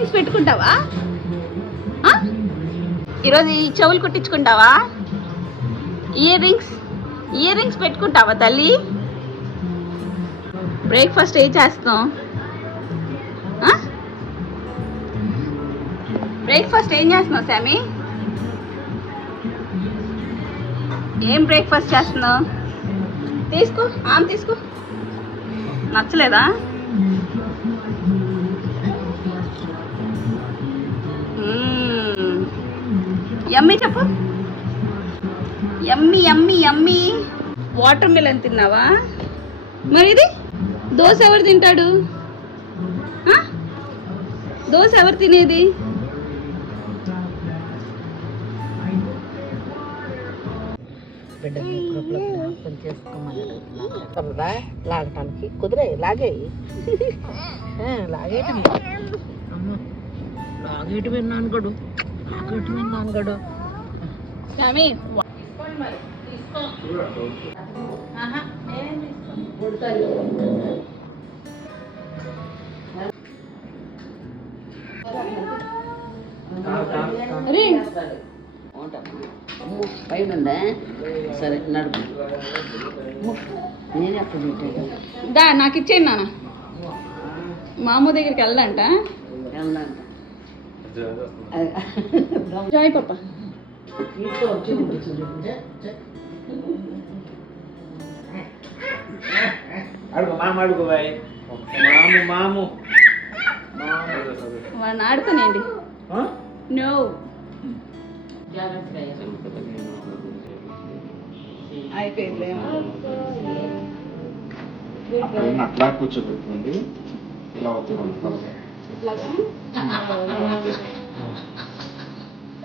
పెట్టుకుంటావా? ఈరోజు ఈ చెవులు కుట్టించుకుంటావా? ఇయర్ రింగ్స్ ఇయర్ రింగ్స్ పెట్టుకుంటావా తల్లి? బ్రేక్ఫాస్ట్ ఏం చేస్తాం బ్రేక్ఫాస్ట్ ఏం చేస్తున్నావు శామి ఏం బ్రేక్ఫాస్ట్ చేస్తున్నావు? తీసుకో ఆమె తీసుకో. నచ్చలేదా? యమ్మీ చెప్పు. ఎమ్మి ఎమ్మి ఎమ్మి వాటర్ మిలన్ తిన్నావా? మరి ఇది దోశ ఎవరు తింటాడు? దోశ ఎవరు తినేది? బిడ్డని ఎప్పుడప్పుడు లాగటానికి. కుదిరే లాగేయి. లాగేయటం అమ్మ లాగేయటం పైన ఉందా? సరే నడుపు నేను పెట్టాను. దా నాకు ఇచ్చేయండి నాన్న. మా అమ్మ దగ్గరికి వెళ్ళంట వెళ్ళండి జాయ్ పప్ప ఇంట్లో వచ్చి ఉంటుంది అడుగు మామ అడుగు బాయ్. మాము మాము. వాడిని ఆడుకునేయండి. ఆ? నో. అయిపోయింది అట్లా అట్లా కూర్చోబెట్టుకోండి. ఇలా అవుతుంది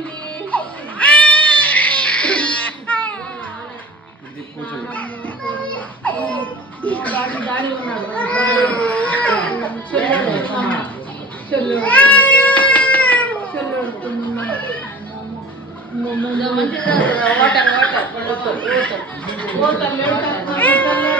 పెట్టండి అయిపోయింది ఇది కూర్చోబెట్టు లేదు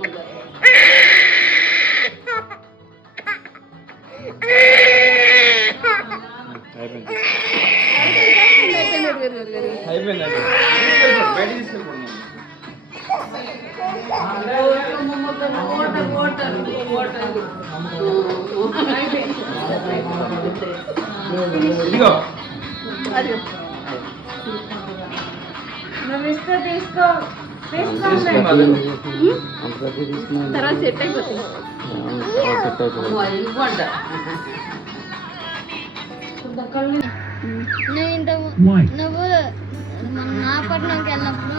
ఇదిగో. అయిపోయింది అయిపోయిందండి బయట తర్వాత సెట్ అయిపోతుంది. నేను ఇంత నువ్వు నాపట్నంకి వెళ్ళినప్పుడు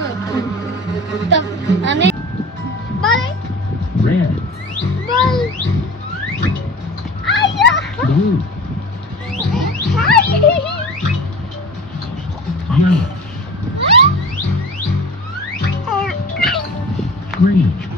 అని బాయ్. బాయ్. అయ్యో! strange